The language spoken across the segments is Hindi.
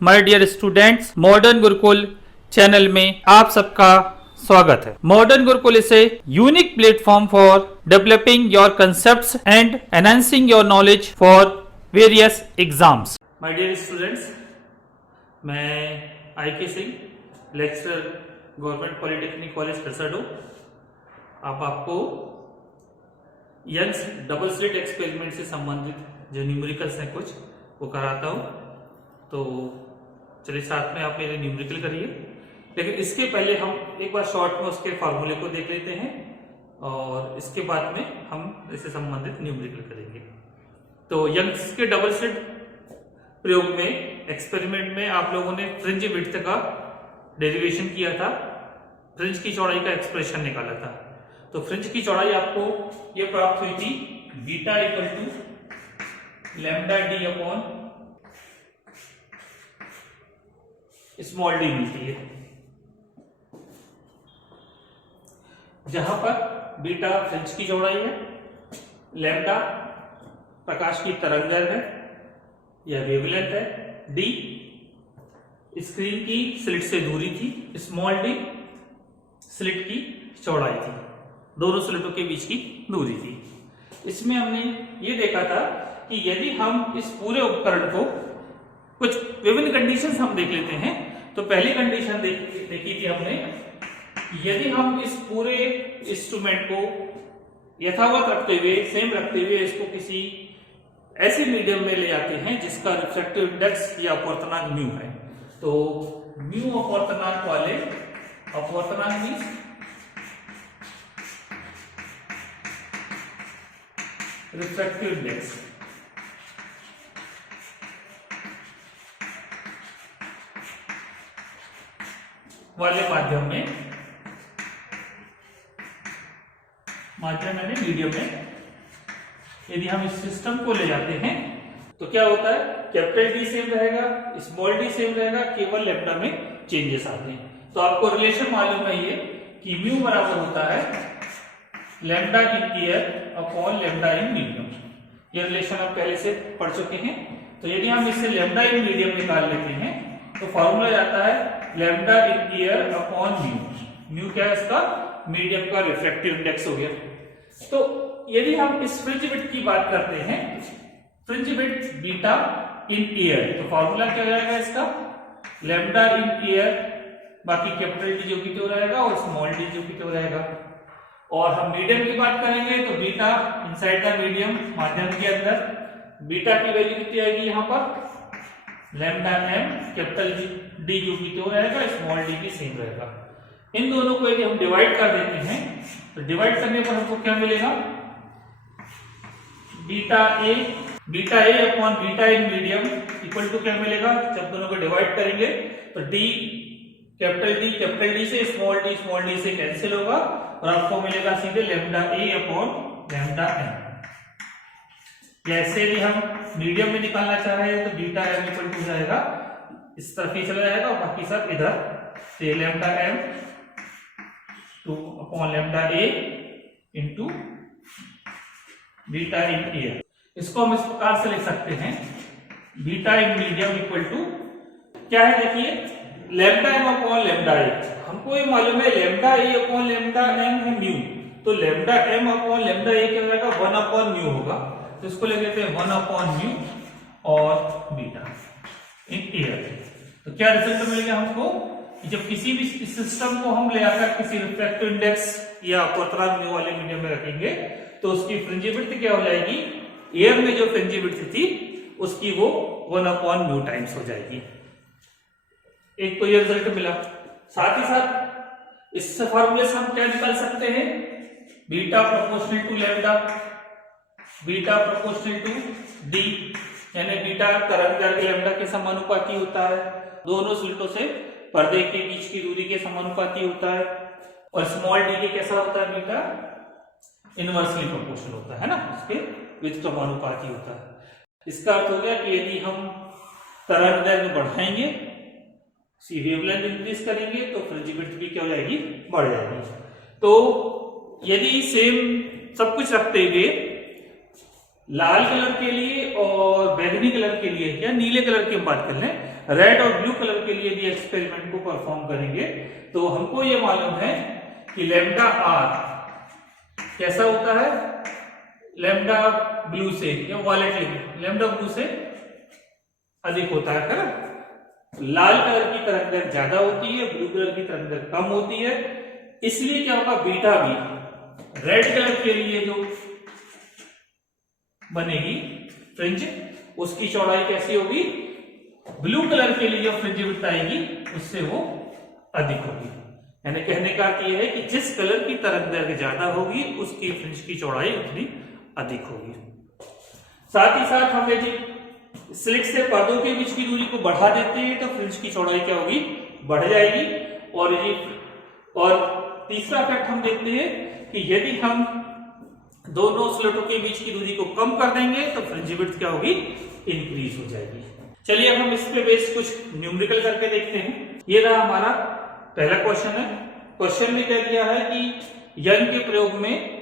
My dear students, modern Gurukul channel में आप सबका स्वागत है। Modern Gurukul is a unique platform for developing your concepts and enhancing your knowledge for various exams. My dear students, मैं IK Singh, lecturer government polytechnic college Kharsadu, आपको यंग्स डबल स्लिट एक्सपेरिमेंट से संबंधित जो न्यूमेरिकल्स हैं कुछ वो कराता हूँ। तो चलिए साथ में आप मेरे न्यूमेरिकल करिए, लेकिन इसके पहले हम एक बार शॉर्ट में उसके फार्मूले को देख लेते हैं और इसके बाद में हम इससे संबंधित न्यूमेरिकल करेंगे। तो यंग्स के डबल स्लिट प्रयोग में एक्सपेरिमेंट में आप लोगों ने फ्रिंज विड्थ का डेरिवेशन किया था, फ्रिंज की चौड़ाई का एक्सप्रेशन निकाला था। तो फ्रिंज की चौड़ाई आपको ये प्राप्त हुई थी beta equal to lambda D upon small d मिलती है, जहां पर बीटा फ्रिंज की चौड़ाई है, लैम्डा प्रकाश की तरंगदैर्घ्य है या वेवलेंथ है, डी स्क्रीन की स्लिट से दूरी थी, स्मॉल डी स्लिट की चौड़ाई थी, दोनों स्लिटों के बीच की दूरी थी। इसमें हमने ये देखा था कि यदि हम इस पूरे उपकरण को कुछ विभिन्न कंडीशंस हम देख लेते हैं। तो पहली कंडीशन देखी थी हमने, यदि हम इस पूरे इंस्ट्रूमेंट को यथावत रखते हुए, सेम रखते हुए इसको किसी ऐसे मीडियम में ले आते हैं जिसका रिफ्रैक्टिव इंडेक्स या अपवर्तनांक म्यू है। तो म्यू अपवर्तनांक वाले, अपवर्तनांक मींस रिफ्रैक्टिव इंडेक्स, वाले माध्यम यानी मीडियम में यदि हम इस सिस्टम को ले जाते हैं तो क्या होता है, कैपिटल डी सेम रहेगा, स्मॉल डी सेम रहेगा, केवल लैम्डा में चेंजेस आते हैं। तो आपको रिलेशन मालूम है ये कि म्यू बराबर होता है lambda in air upon lambda in medium. ये रिलेशन आप पहले से पढ़ चुके हैं। तो यदि हम इससे लैम्डा इन मीडियम निकाल लेते हैं तो फॉर्मूला जाता है lambda in air upon mu. Mu क्या है इसका, मीडियम का रिफ्रैक्टिव इंडेक्स हो गया। तो यदि हम इस फ्रिंज विड्थ की बात करते हैं, fringe width beta in air, तो फॉर्मूला क्या हो जाएगा इसका, लैम्डा इन एयर बाकी कैपिटल डी जो भी तो रहेगा और स्मॉल डी जो भी तो रहेगा। और हम मीडियम की बात करेंगे तो बीटा इनसाइड द मीडियम, माध्यम के अंदर, बीटा की वैल्यू कितनी आएगी यहाँ पर, लैम्डा एम, कैपिटल डी जो भी तो रहेगा, स्मॉल डी भी सेम रहेगा। इन दोनों को यदि हम डिवाइड कर देते हैं तो डिवाइड करने पर हमको क्या मिलेगा, beta a upon beta in medium equal to क्या मिलेगा, जब दोनों को डिवाइड करेंगे तो डी कैपिटल डी से स्मॉल डी से कैंसिल होगा और आपको मिलेगा सीधे lambda a upon lambda m. जैसे भी हम मीडियम में निकालना चाह रहे हैं तो बीटा एम इक्वल टू जाएगा, इस तरफ ही चला जाएगा और बाकी सब इधर, तो lambda m to upon lambda a into beta in air. इसको हम इस प्रकार से लिख सकते हैं, beta in medium equal to क्या है, देखिए lambda m upon lambda a. हमको ये मालूम है lambda a upon lambda m है म्यू, तो lambda m upon lambda a क्या हो जाएगा, 1 अपॉन म्यू होगा। तो इसको ले लेते हैं 1 अपॉन म्यू और बीटा इन एयर। तो क्या रिजल्ट मिलेगा हमको कि जब किसी भी सिस्टम को हम ले आकर किसी रिफ्रैक्टिव इंडेक्स या अपवर्तनांक म्यू वाले मीडियम में रखेंगे तो उसकी फ्रिंज विड्थ क्या हो जाएगी, एयर में जो फ्रिंज विड्थ थी उसकी वो 1 अपॉन म्यू टाइम्स हो जाएगी। एक तो ये रिजल्ट मिला। साथ ही साथ इस फॉर्मूले से हम क्या निकाल सकते हैं, beta proportional to lambda, beta proportional to D, यानी बीटा तरंगदैर्घ्य लैम्डा के समानुपाती होता है, दोनों स्लिटों से पर्दे के बीच की दूरी के समानुपाती होता है। और स्मॉल डी के कैसा होता है, बीटा इनवर्सली प्रोपोर्शनल होता है ना, उसके विड्थ समानुपाती होता है। इसका अर्थ हो गया कि यदि हम तरंगदैर्घ्य बढ़ाएंगे, वेवलेंथ इंक्रीज करेंगे तो फ्रिंज विड्थ भी क्या हो जाएगी, बढ़ जाएगी। तो यदि सेम सब कुछ रखते हुए लाल कलर के लिए और बैगनी कलर के लिए या नीले कलर की हम बात कर लें रेड और ब्लू कलर के लिए भी एक्सपेरिमेंट को परफॉर्म करेंगे तो हमको ये मालूम है कि लैम्डा आर कैसा होता है, लैम्डा ब्लू से या वॉलेट लैम्डा ब्लू से अधिक होता है ना। लाल कलर की तरंगदैर्घ्य ज्यादा होती है, ब्लू कलर की तरंगदैर्घ्य कम होती है, इसलिए क्या होगा बीटा भी रेड कलर के लिए जो बनेगी फ्रिंज उसकी चौड़ाई कैसी होगी, ब्लू कलर के लिए जो फ्रिंज विड्थ आएगी उससे वो अधिक होगी। यानी कहने का अर्थ यह है कि जिस कलर की तरंगदैर्घ्य ज्यादा होगी उसकी फ्रिंज की चौड़ाई उतनी अधिक होगी। साथ ही साथ हम यदि स्लिट से पर्दों के बीच की दूरी को बढ़ा देते हैं तो फ्रिंज की चौड़ाई क्या होगी, बढ़ जाएगी। और तीसरा फैक्ट हम देखते हैं कि यदि हम दोनों स्लिटों के बीच की दूरी को कम कर देंगे तो फ्रिंज विड्थ क्या होगी, इंक्रीज हो जाएगी। चलिए अब हम इस पे बेस कुछ न्यूमेरिकल करके देखते हैं। ये रहा हमारा पहला क्वेश्चन है। क्वेश्चन में क्या दिया है कि यंग के प्रयोग में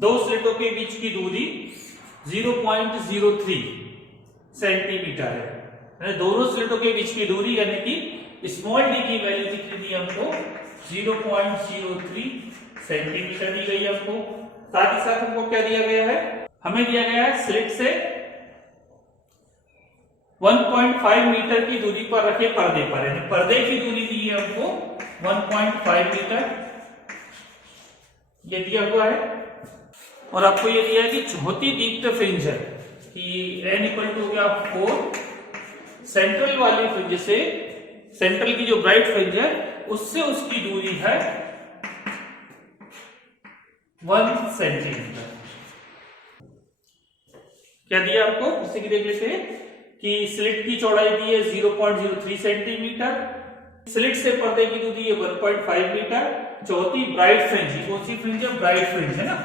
दो स्लिटों के बीच की दूरी 0.03 सेंटीमीटर है। दोनों स्लिटों के बीच की दूरी यानी कि स्मॉल डी की वैल्यू कितनी दी हमको, 0.03 सेंटीमीटर दी गई हमको। साथ ही साथ हमको क्या दिया गया है, हमें दिया गया है स्लिट से 1.5 मीटर की दूरी पर रखे पर्दे पर, यानी पर्दे की दूरी दी है हमको 1.5 मीटर, ये दिया हुआ है। और आपको ये दिया है कि चौथी दीप्त फ्रिंज है कि n इक्वल टू क्या 4, सेंट्रल वाली फ्रिंज से, सेंट्रल की जो ब्राइट फ्रिंज है उससे उसकी दूरी है 1 सेंटीमीटर। क्या दिया आपको, इसी की देख लेते हैं कि स्लिट की चौड़ाई दी है 0.03 सेंटीमीटर, स्लिट से पर्दे की दूरी है 1.5 मीटर, चौथी ब्राइट फ्रिंज, कौन सी फ्रिंज है, ब्राइट फ्रिंज है ना,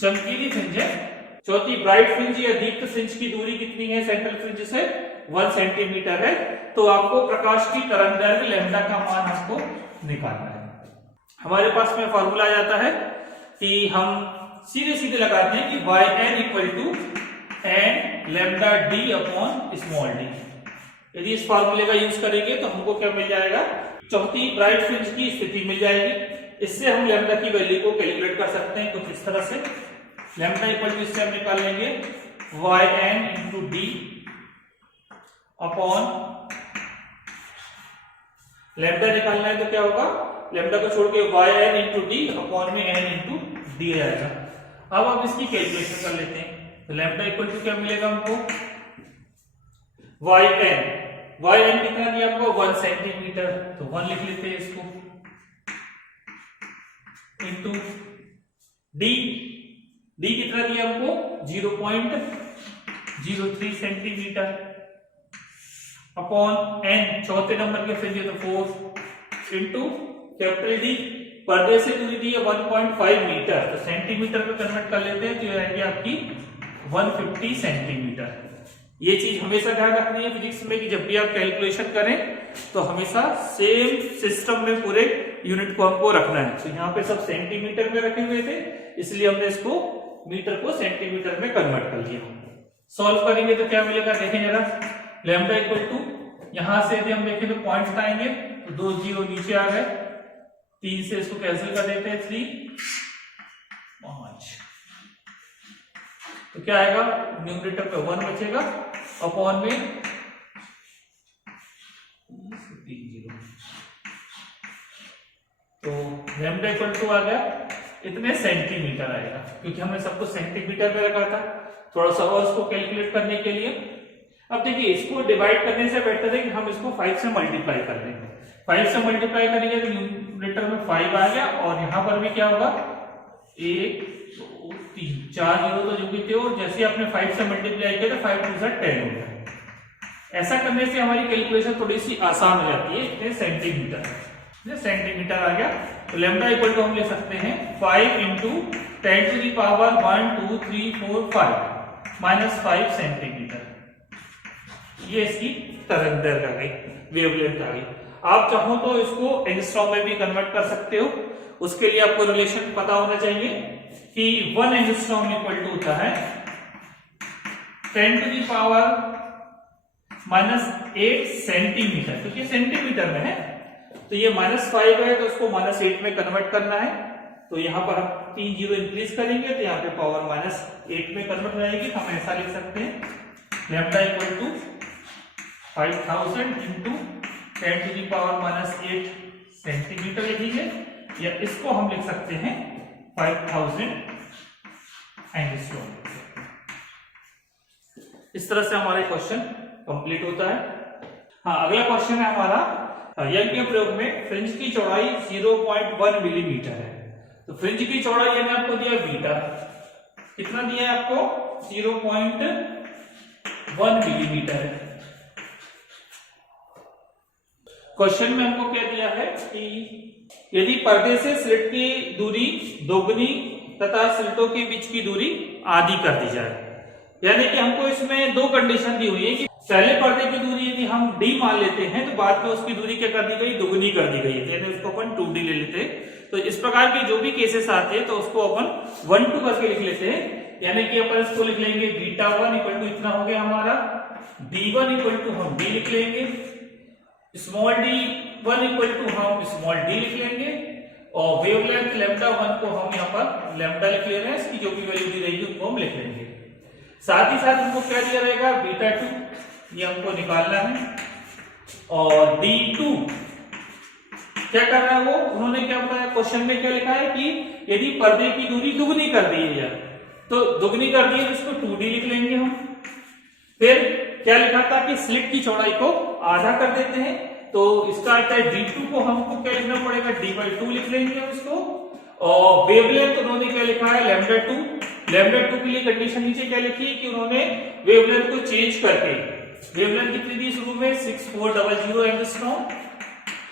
चमकीली फ्रिंज है। चौथी ब्राइट फ्रिंज या दीप्त फ्रिंज की दूरी कितनी है सेंट्रल फ्रिंज से, 1 सेंटीमीटर है। तो आपको प्रकाश की तरंगदैर्घ्य लैम्डा का मान आपको निकालना है। हमारे पास में फॉर्मूला आ जाता है कि हम सीधे सीधे लगाते हैं कि yn equal to n lambda D upon small d. यदि इस फॉर्मूले का यूज करेंगे तो हमको क्या मिल जाएगा, चौथी ब्राइट फ्रिंज की स्थिति मिल जाएगी। इससे हम लैम्डा की वैल्यू को कैलकुलेट कर सकते हैं कुछ इस तरह से। लैम्डा इक्वल टू इससे हम निकाल लेंगे yn into D upon, lambda निकालना है तो क्या होगा, लैम्डा को छोड़ के yn इंटू डी अपॉन में n इंटू डी आएगा। अब हम इसकी कैलकुलेशन कर लेते हैं। तो लैम्डा इक्वल टू क्या मिलेगा हमको, yn कितना दिया हमको 1 सेंटीमीटर, तो 1 लिख लेते हैं इसको, इंटू डी कितना दिया हमको 0.03 सेंटीमीटर अपॉन n, चौथे नंबर के फ्रिंज तो 4 इंटू कैपिटल डी, पर्दे से दूरी दी है 1.5 मीटर, तो सेंटीमीटर में कन्वर्ट कर लेते हैं तो ये आएगी आपकी 150 सेंटीमीटर। ये चीज हमेशा ध्यान रखनी है फिजिक्स में कि जब भी आप कैलकुलेशन करें तो हमेशा सेम सिस्टम में पूरे यूनिट को हमको रखना है। तो यहाँ पे सब सेंटीमीटर में रखे हुए थे, इसलिए हमने इसको मीटर को सेंटीमीटर में कन्वर्ट कर लिया। सॉल्व करेंगे तो क्या मिलेगा, देखें जरा, लैम्डा इक्वल टू, यहां से यदि हम देखें तो पॉइंट्स आएंगे तो 2 जीरो नीचे आ गए, 3 से इसको कैंसिल कर देते हैं, 3 5, तो क्या आएगा, न्यूमरेटर पे 1 बचेगा अपॉन में 3 जीरो, तो लैम्डा इक्वल टू आ गया इतने सेंटीमीटर आएगा, क्योंकि हमने सबको सेंटीमीटर में रखा था। थोड़ा सा और इसको कैलकुलेट करने के लिए, अब देखिए इसको डिवाइड करने से बेटर है कि हम इसको 5 से मल्टीप्लाई कर लेंगे। 5 से मल्टीप्लाई करेंगे तो न्यूमरेटर में 5 आ गया, और यहां पर भी क्या होगा, 1 2 3 4 जीरो तो जो भी थे, और जैसे आपने 5 से मल्टीप्लाई किया तो 5 2 10 हो गया। ऐसा करने से हमारी कैलकुलेशन थोड़ी सी आसान हो जाती है। इतने सेंटीमीटर आ गया, तो लैम्डा इक्वल टू हम ले सकते हैं 5 into 10 to the power 1 2 3 4 5 minus 5 centimetre. ये इसकी तरंगदैर्घ्य आ गई, वेवलेंथ आ गई। आप चाहो तो इसको एंगस्ट्रॉम में भी कन्वर्ट कर सकते हो। उसके लिए आपको रिलेशन पता होना चाहिए कि 1 एंगस्ट्रॉम इक्वल टू होता है 10 टू दी पावर -8 सेंटीमीटर, क्योंकि ये सेंटीमीटर में है तो ये -5 है तो उसको -8 में कन्वर्ट करना है। तो यहाँ पर हम 3 जीरो इंक्रीज करेंगे तो यहाँ पे पावर -8 में कन्वर्ट हो जाएगी। हम ऐसा लिख सकते हैं lambda equal to 5000 into 10⁻⁸ centimetre लिखेंगे, या इसको हम लिख सकते हैं 5000 एंगस्ट्रॉम। इस तरह से हमारा क्वेश्चन कंप्लीट होता है। हाँ, अगला क्वेश्चन है हमारा, यज्ञ प्रयोग में फ्रिंज की चौड़ाई 0.1 मिलीमीटर है। तो फ्रिंज की चौड़ाई मैंने आपको दिया बीटा, कितना दिया है आपको 0.1 मिलीमीटर है। क्वेश्चन में हमको क्या दिया है कि यदि पर्दे से स्लिट की दूरी दोगुनी तथा स्लिटों के बीच की दूरी आधी कर दी जाए, यानी कि हमको इसमें दो कंडीशन दी हुई है कि पहले पर्दे की दूरी यदि हम d मान लेते हैं तो बाद में उसकी दूरी क्या कर दी गई, दुगुनी कर दी गई है, यानी उसको अपन 2d ले लेते हैं। तो इस प्रकार के जो भी केसेस आते हैं तो उसको अपन 1-2 करके लिख लेते हैं, यानी कि अपन इसको लिख लेंगे β1 इक्वल टू इतना हो गया हमारा, d1 इक्वल टू हम d लिख लेंगे, स्मॉल d1 इक्वल टू हम स्मॉल d लिख लेंगे, और वेवलेंथ λ1 को हम यहाँ पर लैम्डा लिख ले रहे हैं, इसकी जो भी वैल्यू दी रहेगी उसको हम लिख लेंगे। साथ ही साथ हमको क्या दिया रहेगा β2, ये हमको निकालना है, और d2 क्या कर रहा है वो, उन्होंने क्या बताया क्वेश्चन में क्या लिखा है कि यदि पर्दे की दूरी दुगनी कर दी है, तो दुगनी कर दी है तो इसको 2d लिख लेंगे हम। फिर क्या लिखा था कि स्लिट की चौड़ाई को आधा कर देते हैं, तो इसका अर्थ है d2 को हमको क्या लिखना पड़ेगा, d/2 लिख लेंगे हम इसको, और वेवलेंथ उन्होंने क्या लिखा है λ2 के लिए कंडीशन नीचे क्या लिखी है कि उन्होंने वेवलेंथ को चेंज करके, वेवलेंथ कितनी दी शुरू में 6400 एंगस्ट्रॉम,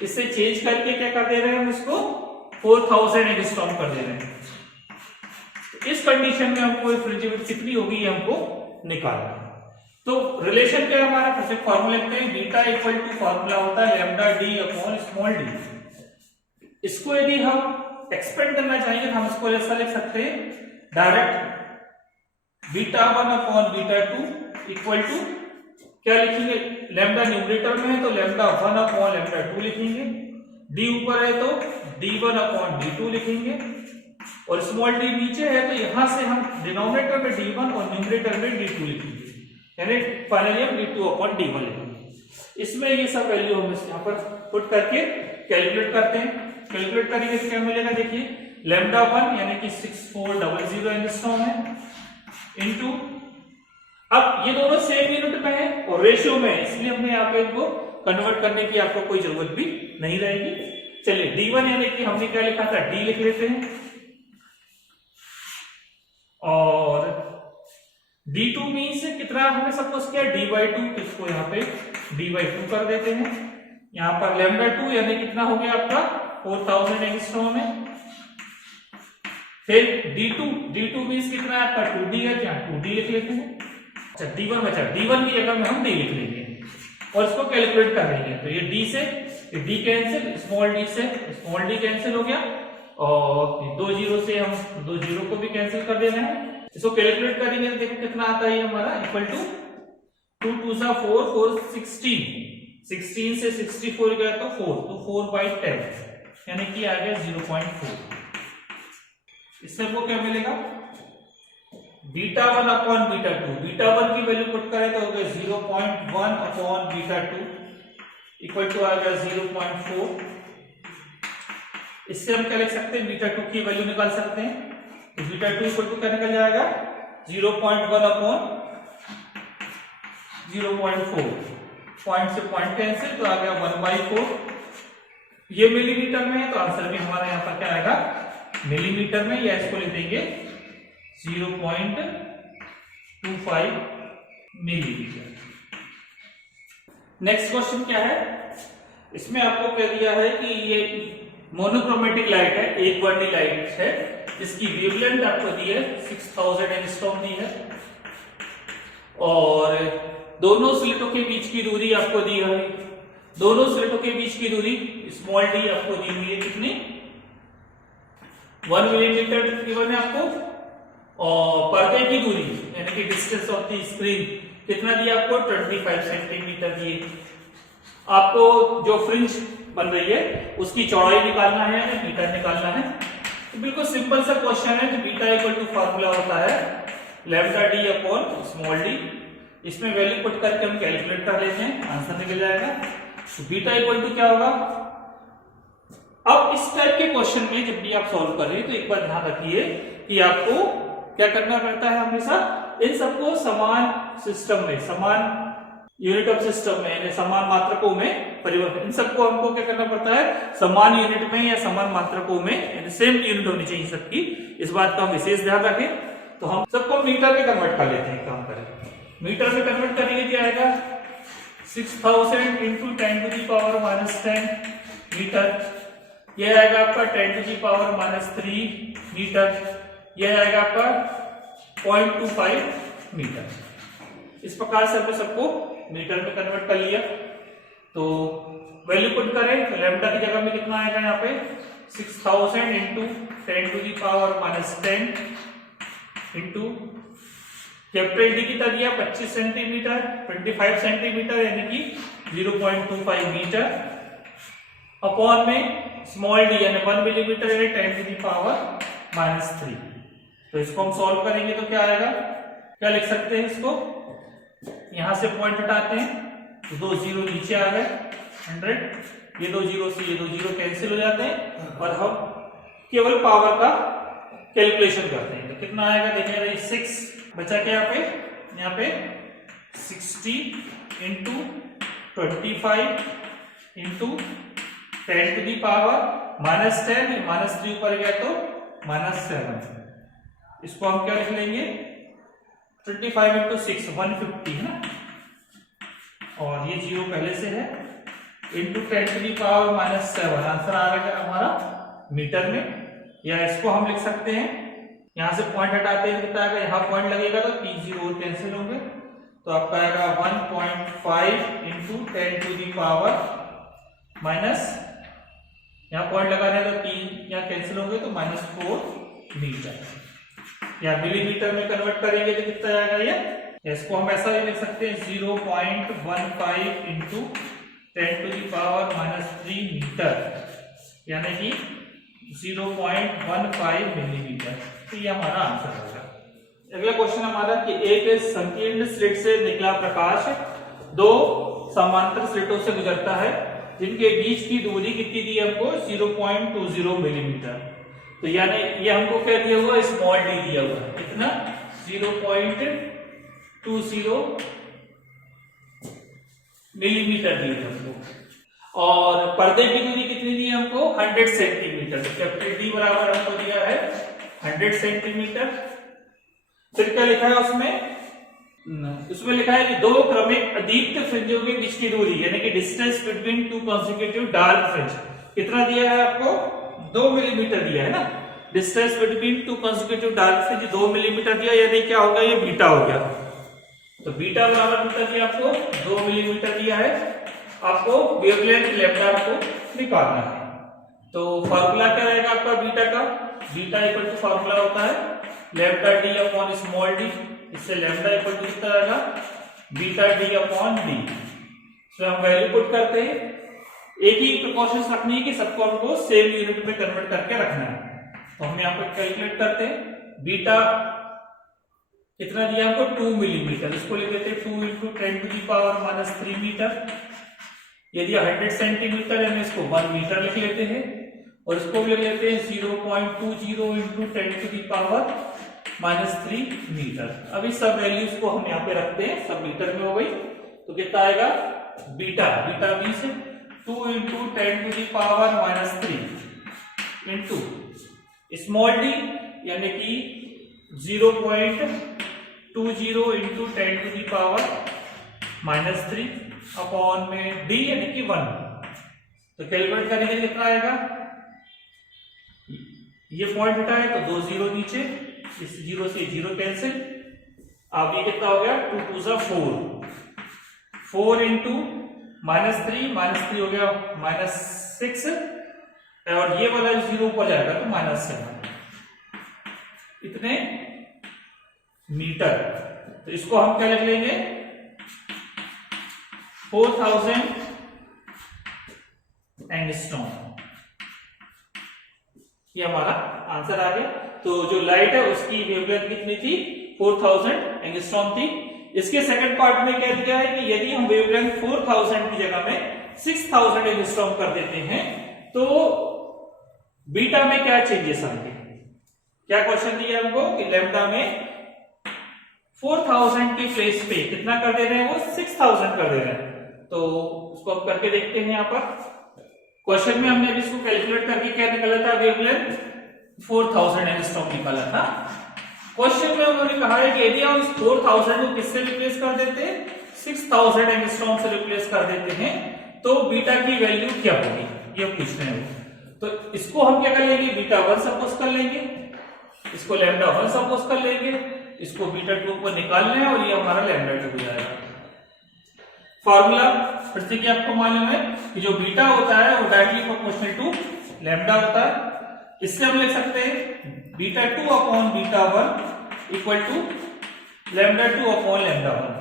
इससे चेंज करके क्या कर दे रहे हैं हम इसको 4000 एंगस्ट्रॉम कर दे रहे हैं। इस कंडीशन में हमको फ्रिंज विड्थ कितनी होगी ये हमको निकालना है। तो रिलेशन क्या हमारा, फिर फॉर्मूला लिखते हैं, बीटा इक्वल टू फॉर्मूला होता है lambda d upon small d। इसको यदि हम एक्सपेंड करना चाहेंगे तो हम इसको ऐसा लिख सकते हैं डायरेक्ट, β1 अपॉन β2 इक्वल टू क्या लिखेंगे, लैम्डा न्यूमरेटर में है तो λ1 अपॉन λ2 लिखेंगे, d ऊपर है तो d1 अपॉन d2 लिखेंगे, और स्मॉल d नीचे है तो यहां से हम डिनोमिनेटर में d1 और न्यूमरेटर में d2 लिखेंगे, यानी फाइनली हम d2 अपॉन d1 लिखेंगे। इसमें ये सब वैल्यू हम यहाँ पर पुट करके कैलकुलेट करते हैं। कैलकुलेट करेंगे तो क्या मिलेगा, देखिए λ1 यानी कि 6400 एंगस्ट्रॉम है, इनटू, अब ये दोनों सेम यूनिट में है और रेशियो में है, इसलिए हमने यहाँ पे इनको कन्वर्ट करने की आपको कोई जरूरत भी नहीं रहेगी। चलिए d1 यानी कि हमने क्या लिखा था, d लिख लेते हैं, और d2 मीन्स कितना हमने सपोज किया d/2, इसको यहाँ पे d/2 कर देते हैं। यहाँ पर λ2 यानी कितना हो गया आपका 4000 एंगस्ट्रॉम है। फिर d2 मीन्स कितना है आपका 2d है, यहाँ 2d लिख लेते हैं। अच्छा d1 बचा, d1 की जगह में हम d लिख लेंगे और इसको कैलकुलेट कर लेंगे। तो ये d से d कैंसिल, स्मॉल d से स्मॉल d कैंसिल हो गया, और 2 जीरो से हम 2 जीरो को भी कैंसिल कर देना है। इसको कैलकुलेट करेंगे तो देखो कितना आता है हमारा, इक्वल टू 2 2 सा 4 4 16 16 से 64 गया तो 4, तो 4/10 यानी कि आ गया 0.4। इससे हमको क्या मिलेगा, β1 अपॉन β2, β1 की वैल्यू पुट करें तो हो गया 0.1 अपॉन β2 इक्वल टू आ गया 0.4। इससे हम क्या लिख सकते हैं, β2 की वैल्यू निकाल सकते हैं, तो β2 इक्वल टू क्या निकल जाएगा 0.1 अपॉन 0.4, पॉइंट से पॉइंट कैंसिल तो आ गया 1/4। ये मिलीमीटर में है तो आंसर भी हमारा यहाँ पर क्या आएगा मिलीमीटर में, या इसको लिख देंगे 0.25 मिलीमीटर। नेक्स्ट क्वेश्चन क्या है, इसमें आपको क्या दिया है कि ये मोनोक्रोमेटिक लाइट है, एक वर्णी लाइट है, इसकी वेवलेंथ आपको दी है 6000 एंगस्ट्रॉम दी है, और दोनों स्लिटों के बीच की दूरी आपको दी है, दोनों स्लिटों के बीच की दूरी स्मॉल d आपको दी हुई है कितनी 1 मिलीमीटर गिवन है आपको, और पर्दे की दूरी यानी कि डिस्टेंस ऑफ द स्क्रीन कितना दिया आपको 25 सेंटीमीटर दिए। आपको जो फ्रिंज बन रही है उसकी चौड़ाई निकालना है या मीटर निकालना है। तो बिल्कुल सिंपल सा क्वेश्चन है। तो बीटा इक्वल टू फार्मूला होता है lambda D upon small D. इसमें वैल्यू पुट करके हम कैलकुलेट कर लेते हैं, आंसर निकल जाएगा। तो बीटा इक्वल टू क्या होगा। अब इस टाइप के क्वेश्चन में जब भी आप सॉल्व कर रहे हैं तो एक बार ध्यान रखिए कि आपको क्या करना पड़ता है, हमेशा इन सबको समान सिस्टम में, समान यूनिट ऑफ सिस्टम में यानी समान मात्रकों में परिवर्तन, इन सबको हमको क्या करना पड़ता है, समान यूनिट में या समान मात्रकों में यानी सेम यूनिट होनी चाहिए सबकी। इस बात का हम विशेष ध्यान रखें। तो हम सबको मीटर में कन्वर्ट कर लेते हैं, काम करें। मीटर में कन्वर्ट करेंगे क्या आएगा 6000 into 10 to the power -10 metre. यह आएगा आपका 10 टू दी पावर -3 मीटर। यह आएगा आपका 0.25 मीटर। इस प्रकार से हमने सबको मीटर में कन्वर्ट कर लिया। तो वैल्यू पुट करें तो लैम्डा की जगह में कितना आएगा यहाँ पे 6000 into 10 to the power -10 into capital D कितना दिया 25 सेंटीमीटर, 25 सेंटीमीटर यानी कि 0.25 मीटर अपॉन में स्मॉल डी यानी 1 मिलीमीटर यानी 10 टू दी पावर -3। तो इसको हम सॉल्व करेंगे तो क्या आएगा, क्या लिख सकते हैं इसको, यहां से पॉइंट हटाते हैं तो 2 जीरो नीचे आ गए 100। ये 2 जीरो से ये 2 जीरो कैंसिल हो जाते हैं और हम केवल पावर का कैलकुलेशन करते हैं। तो कितना आएगा देखिए 6 बचा क्या यहाँ पे 60 into 25 into 10 to the power -10, -3 ऊपर गया तो -7। इसको हम क्या लिख लेंगे 25 इंटू 6 150 है ना, और ये जीरो पहले से है into 10 to the power -7। Answer आ रहा है हमारा मीटर में। या इसको हम लिख सकते हैं, यहां से पॉइंट हटाते हैं कितना आएगा, यहाँ पॉइंट लगेगा तो 3 जीरो और कैंसिल होंगे तो आपका आएगा 1.5 into 10 to the power minus, यहाँ पॉइंट लगाने तो 3 यहाँ कैंसिल होंगे तो -4 मीटर। या मिलीमीटर में कन्वर्ट करेंगे तो कितना आएगा ये, इसको हम ऐसा भी लिख सकते हैं 0.15 into 10 to the power -3 metre यानी कि 0.15 मिलीमीटर। तो ये हमारा आंसर होगा। अगला क्वेश्चन हमारा कि एक संकीर्ण स्लिट से निकला प्रकाश 2 समांतर स्लिटों से गुजरता है जिनके बीच की दूरी कितनी दी है हमको 0.20 मिलीमीटर। तो यानी ये हमको क्या दिया हुआ, स्मॉल डी दिया हुआ है, कितना 0.20 मिलीमीटर दी है हमको। और पर्दे की दूरी कितनी दी है हमको 100 सेंटीमीटर। तो कैपिटल डी बराबर हमको दिया है 100 सेंटीमीटर। फिर क्या लिखा है उसमें लिखा है कि 2 क्रमिक अदीप्त फ्रिंजों के बीच की दूरी यानी कि distance between 2 consecutive dark fringe कितना दिया है आपको 2 मिलीमीटर दिया है ना। Distance between 2 consecutive dark fringe 2 millimetre दिया यानी क्या होगा, ये बीटा हो गया। तो बीटा बराबर कितना दिया आपको 2 मिलीमीटर दिया है। आपको वेवलेंथ लैम्डा को निकालना है। तो फार्मूला क्या रहेगा आपका बीटा का, बीटा इक्वल टू फार्मूला होता है lambda D upon small D. इससे लैम्डा इक्वल टू कितना आएगा बीटा डी अपॉन डी। तो हम वैल्यू पुट करते हैं। एक ही प्रिकॉशंस रखनी है कि सबको हमको सेम यूनिट में कन्वर्ट करके रखना है। तो हम यहाँ पर कैलकुलेट करते हैं। बीटा कितना दिया हमको 2 मिलीमीटर, इसको लिख देते हैं 2 into 10 to the power -3 metre. यदि 100 सेंटीमीटर है इसको 1 मीटर लिख लेते हैं और इसको भी लिख लेते हैं 0.20 into 10 to the power -3 metre. अभी सब वैल्यूज को हम यहाँ पे रखते हैं, सब मीटर में हो गई। तो कितना आएगा beta, beta 20 2 into 10 to the power -3 into small d यानी कि 0.20 into 10 to the power -3 upon में डी यानी कि 1। तो कैलकुलेट करेंगे कितना आएगा, ये पॉइंट हटाए तो 2 जीरो नीचे, इस जीरो से जीरो कैंसिल। अब ये कितना हो गया 2 2 जा 4 इंटू -3 हो गया -6 और ये वाला जीरो ऊपर जाएगा तो -7 इतने मीटर। तो इसको हम क्या लिख लेंगे 4000 एंगस्ट्रॉम। ये हमारा आंसर आ गया। तो जो लाइट है उसकी वेवलेंथ कितनी थी? 4000 एंगस्ट्रॉम थी। इसके सेकंड पार्ट में कह दिया है कि यदि हम वेवलेंथ 4000 की जगह में 6000 एंगस्ट्रॉम कर देते हैं तो बीटा में क्या चेंजेस आएंगे। क्या क्वेश्चन दिया हमको कि लैम्डा में 4000 की प्लेस पे कितना कर दे रहे हैं? वो 6000 कर दे रहे हैं। तो उसको हम करके देखते हैं। यहाँ पर क्वेश्चन में हमने इसको कैलकुलेट करके क्या निकाला था? वेवलेंथ 4000 एंगस्ट्रॉम निकाला था। क्वेश्चन में उन्होंने कहा है कि यदि हम इस 4000 को किससे रिप्लेस कर देते हैं? 6000 एंगस्ट्रॉम से रिप्लेस कर देते हैं तो बीटा की वैल्यू क्या होगी, ये पूछ रहे हैं। तो इसको हम क्या कर लेंगे? बीटा 1 सपोज कर लेंगे, इसको लैम्डा 1 सपोज कर लेंगे, इसको बीटा 2 को निकालना है और ये हमारा लैम्डा 2 हो जाएगा। फॉर्मूला फिर से क्या आपको मालूम है कि जो बीटा होता है वो डायरेक्टली प्रोपोर्शनल टू लैम्डा होता है। इससे हम लिख सकते हैं beta 2 upon beta 1 equal to lambda 2 upon lambda 1।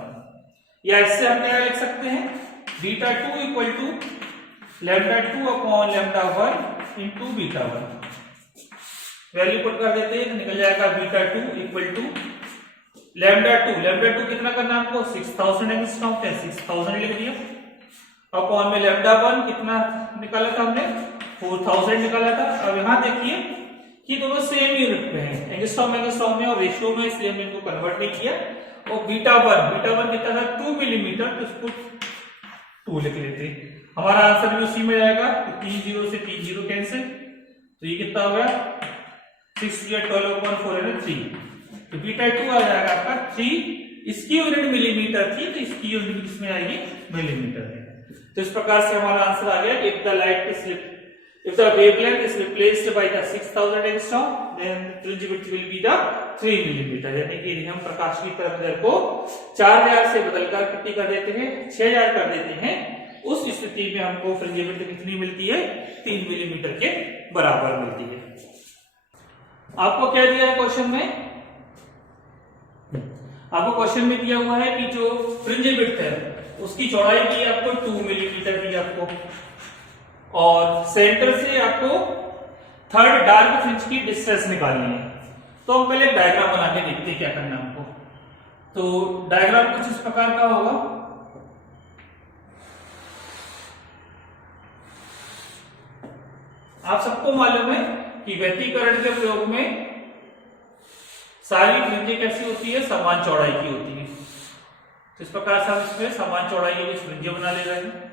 या इससे हम क्या लिख सकते हैं? Beta 2 equal to lambda 2 upon lambda 1 into beta 1। Value put कर देते हैं, निकल जाएगा बीटा 2 इक्वल टू लैम्डा 2 कितना करना है आपको? 6000 एंगस्ट्रॉम, 6000 लिख दिया। अपॉन में लैम्डा 1 कितना निकाला था हमने? 4000 निकाला था। अब यहां देखिए कि दोनों सेम यूनिट में है, एंगस्ट्रॉम में और रेशियो में, इसलिए हमने इनको कन्वर्ट नहीं किया। और बीटा 1 कितना था? 2 मिलीमीटर, तो इसको 2 लिख लेते हैं। हमारा आंसर भी उसी में जाएगा। तो 3 0 से 3 0 कैंसिल, तो ये कितना हो गया? 6 12/4 तो बीटा 2 आ जाएगा आपका 3। इसकी यूनिट मिलीमीटर थी तो इसकी यूनिट किसमें आएगी? मिलीमीटर में। तो इस प्रकार से हमारा आंसर आ गया। If the wavelength is replaced by the 6000 angstrom, then fringe width will be the 3 millimeter। यानी कि हम प्रकाश की तरंगदैर्घ्य को 4000 से बदलकर कितनी कर देते हैं? 6000 कर देते हैं। उस स्थिति में हमको फ्रिंज विड्थ कितनी मिलती है? 3 मिलीमीटर के बराबर मिलती है। आपको क्या दिया है क्वेश्चन में? आपको क्वेश्चन में दिया हुआ है कि जो फ्रिंज विड्थ है उसकी चौड़ाई दी है आपको 2 मिलीमीटर दी आपको, और सेंटर से आपको थर्ड डार्क फ्रिंज की डिस्टेंस निकालनी है। तो हम पहले डायग्राम बना के देखते हैं क्या करना है हमको। तो डायग्राम कुछ इस प्रकार का होगा। आप सबको मालूम है कि व्यतिकरण के प्रयोग में सारी फ्रिंजें कैसी होती है? समान चौड़ाई की होती है। तो इस प्रकार से हम इसमें समान चौड़ाई की फ्रिंजें बना ले रहे हैं।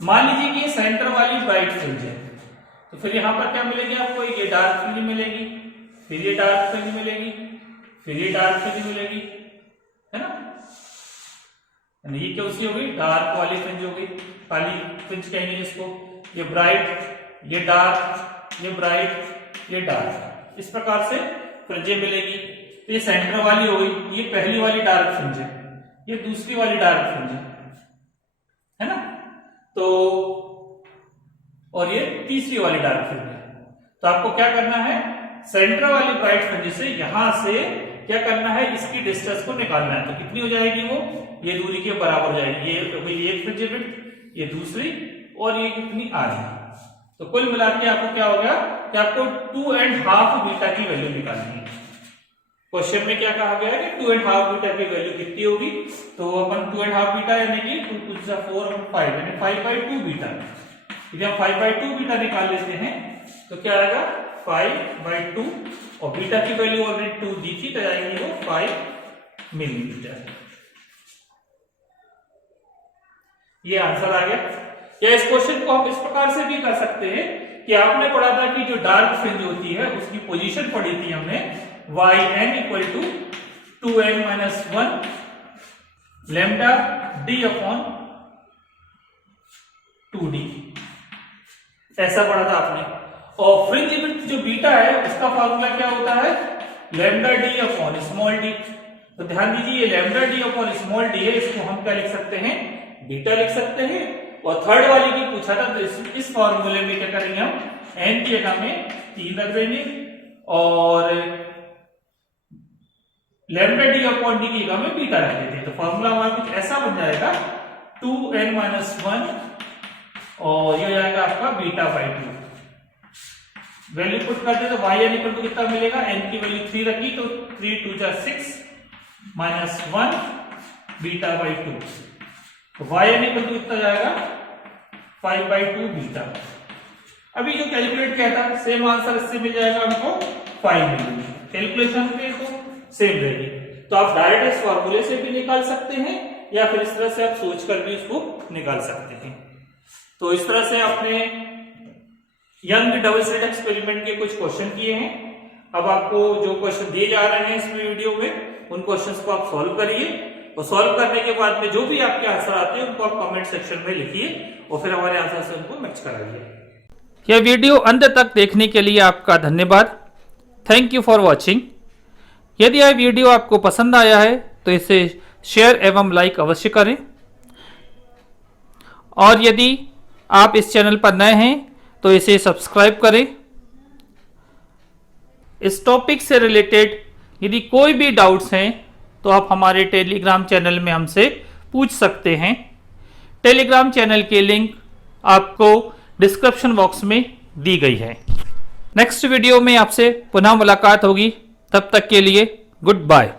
मान लीजिए कि ये सेंटर वाली ब्राइट फ्रिंज है, तो फिर यहां पर क्या मिलेगी आपको? ये डार्क फ्रिंज मिलेगी, फिर ये डार्क फ्रिंज मिलेगी, फिर ये डार्क फ्रिंज मिलेगी, है ना? ये क्या सी हो गई? डार्क वाली फ्रिंज हो गई, काली फ्रिंज कहेंगे इसको। ये ब्राइट, ये डार्क, ये ब्राइट, ये डार्क, इस प्रकार से फ्रिंजें मिलेगी। तो ये सेंटर वाली हो गई, ये पहली वाली डार्क फ्रिंज है, ये दूसरी वाली डार्क फ्रिंज है ना? तो और ये तीसरी वाली डार्क फ्रिंज है। तो आपको क्या करना है? सेंटर वाली ब्राइट फ्रिंज से यहां से क्या करना है? इसकी डिस्टेंस को निकालना है। तो कितनी हो जाएगी वो? ये दूरी के बराबर हो जाएगी। ये एक फ्रिंज विड्थ, ये दूसरी, और ये कितनी? आधी। तो कुल मिला के आपको क्या हो गया कि आपको 2.5 बीटा की वैल्यू निकालनी है। क्वेश्चन में क्या कहा गया है कि 2.5 बीटा की वैल्यू कितनी होगी? तो अपन 2.5 बीटा यानी कि 2 2 4 और 5 यानी 5/2 बीटा। यदि हम 5/2 बीटा निकाल लेते हैं तो क्या आएगा? 5/2, और बीटा की वैल्यू ऑलरेडी 2 दी थी तो आएगी वो 5 मिलीमीटर। ये आंसर आ गया। या इस क्वेश्चन को हम इस प्रकार से भी कर सकते हैं कि आपने पढ़ा था कि जो डार्क फ्रिंज होती है उसकी पोजीशन पढ़ी थी हमने, yn equal to 2n-1 lambda d upon 2d, ऐसा पढ़ा था आपने। और फ्रिंज विड्थ जो बीटा है उसका फॉर्मूला क्या होता है? Lambda d upon small d। तो ध्यान दीजिए ये lambda d upon small d है, इसको हम क्या लिख सकते हैं? बीटा लिख सकते हैं। और थर्ड वाली की पूछा था तो इस फॉर्मूले में क्या करेंगे हम? n की जगह में 3 रख देंगे, और लैम्डा डी अपॉन डी की जगह में बीटा रख देते हैं। तो फॉर्मूला हमारा कुछ ऐसा बन जाएगा 2n-1 और ये हो जाएगा आपका बीटा बाई 2। वैल्यू पुट करते तो y n इक्वल टू कितना मिलेगा, n की वैल्यू 3 रखी तो 3 2 जा 6 माइनस 1 बीटा बाई 2। तो y n इक्वल टू कितना जाएगा 5 बाई 2 बीटा। अभी जो कैलकुलेट किया था सेम आंसर इससे मिल जाएगा हमको 5 मिलेगा। कैलकुलेशन पे तो सेम रहेगी। तो आप डायरेक्ट इस फॉर्मूले से भी निकाल सकते हैं या फिर इस तरह से आप सोचकर भी इसको निकाल सकते हैं। तो इस तरह से आपने यंग डबल स्लिट एक्सपेरिमेंट के कुछ क्वेश्चन किए हैं। अब आपको जो क्वेश्चन दिए जा रहे हैं इसमें वीडियो में, उन क्वेश्चंस को आप सॉल्व करिए और सॉल्व करने के बाद में जो भी आपके आंसर आते हैं उनको आप कमेंट सेक्शन में लिखिए और फिर हमारे आंसर से उनको मैच कराइए। यह वीडियो अंत तक देखने के लिए आपका धन्यवाद। Thank you for watching. यदि यह वीडियो आपको पसंद आया है तो इसे शेयर एवं लाइक अवश्य करें और यदि आप इस चैनल पर नए हैं तो इसे सब्सक्राइब करें। इस टॉपिक से रिलेटेड यदि कोई भी डाउट्स हैं तो आप हमारे टेलीग्राम चैनल में हमसे पूछ सकते हैं। टेलीग्राम चैनल की लिंक आपको डिस्क्रिप्शन बॉक्स में दी गई है। नेक्स्ट वीडियो में आपसे पुनः मुलाकात होगी, तब तक के लिए गुड बाय।